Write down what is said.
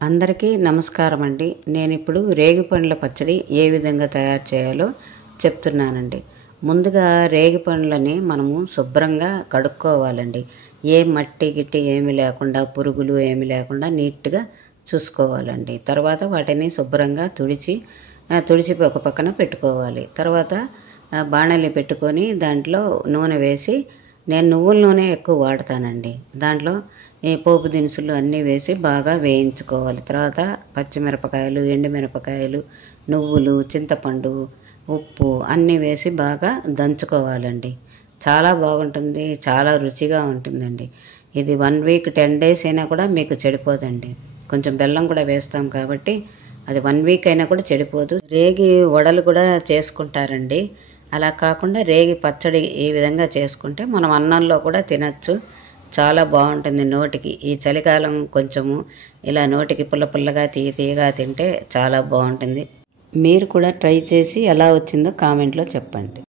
అందరికీ నమస్కారం అండి. నేనిప్పుడు రేగిపండ్ల పచ్చడి ఏ విధంగా తయారు చేయాలో చెప్తున్నానండి. ముందుగా రేగిపండ్లని మనము శుభ్రంగా కడుక్కోవాలండి. ఏ మట్టి గిట్టి ఏమి లేకుండా, పురుగులు ఏమి లేకుండా నీట్గా చూసుకోవాలండి. తర్వాత వాటిని శుభ్రంగా తుడిచి ఒక పక్కన పెట్టుకోవాలి. తర్వాత బాణలి పెట్టుకొని దాంట్లో నూనె వేసి, నేను నువ్వుల నూనె ఎక్కువ వాడతానండి. దాంట్లో ఈ పోపు దినుసులు అన్నీ వేసి బాగా వేయించుకోవాలి. తర్వాత పచ్చిమిరపకాయలు, ఎండుమిరపకాయలు, నువ్వులు, చింతపండు, ఉప్పు అన్నీ వేసి బాగా దంచుకోవాలండి. చాలా బాగుంటుంది, చాలా రుచిగా ఉంటుందండి. ఇది 1 వీక్ 10 డేస్ అయినా కూడా మీకు చెడిపోదండి. కొంచెం బెల్లం కూడా వేస్తాం కాబట్టి అది 1 వీక్ అయినా కూడా చెడిపోదు. రేగి వడలు కూడా చేసుకుంటారండి. అలా కాకుండా రేగి పచ్చడి ఈ విధంగా చేసుకుంటే మనం అన్నంలో కూడా తినచ్చు. చాలా బాగుంటుంది నోటికి. ఈ చలికాలం కొంచెము ఇలా నోటికి పుల్ల పుల్లగా తీయగా తింటే చాలా బాగుంటుంది. మీరు కూడా ట్రై చేసి ఎలా వచ్చిందో కామెంట్లో చెప్పండి.